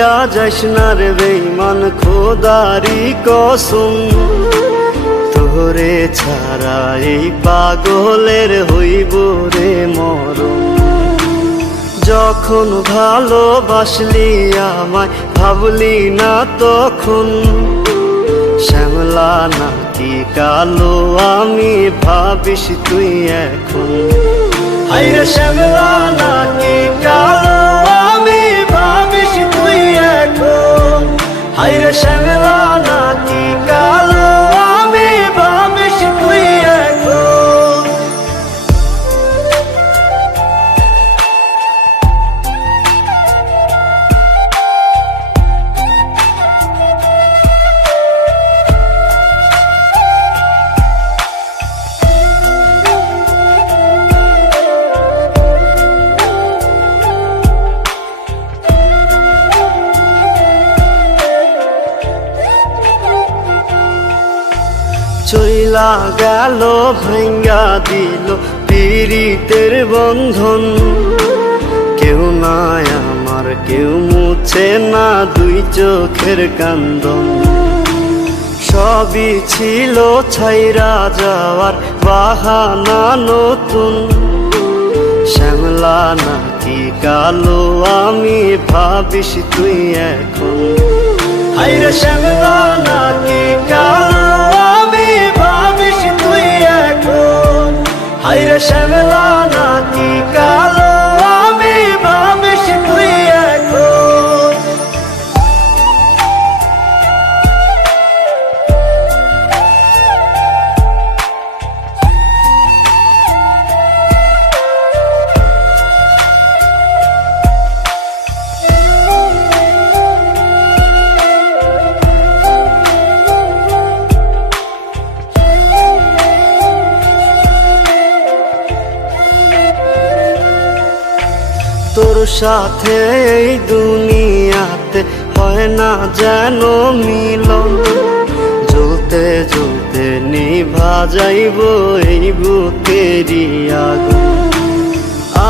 ভুলিয়া যাস না রে বেঈমান খোদারি কসম, তোরে ছাড়া এই পাগলের হইব রে মরণ। যখন ভালোবাসলি আমায় ভাবলি না তখন, শ্যামলা নাকি কালো আমি ভাবিস তুই এখন। হায়রে শ্যামলা নাকি কালো আমি ভাবিস তুই এখন। হায়রে শ্যামলা নাকি কালো আমি ভাবিস তুই এখন। চইলা গেল ভাঙ্গা দিল পীড়িতের বন্ধন, কেউ নাই আমার কেউ মুছে না দুই চোখের কান্দন। সবই ছিল ছাইরা যাওয়ার বাহানা নতুন, শ্যামলা নাকি কালো আমি ভাবিস তুই এখন। হায়রে শ্যামলা নাকি কালো আমি ভাবিস তুই এখন। হায়রে শ্যামলা নাকি কালো আমি ভাবিস তুই এখন। তোর সাথে এই দুনিয়াতে হয় না যেন মিলন, জ্বলতে জ্বলতে নিভা যাইব এই বুকেরই আগুন।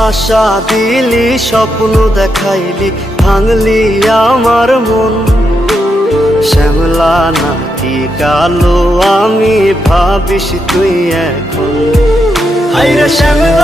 আশা দিলি স্বপ্ন দেখাইলি ভাঙলি আমার মন, শ্যামলা নাকি কালো আমি ভাবিস তুই এখন। হায়রে শ্যামলা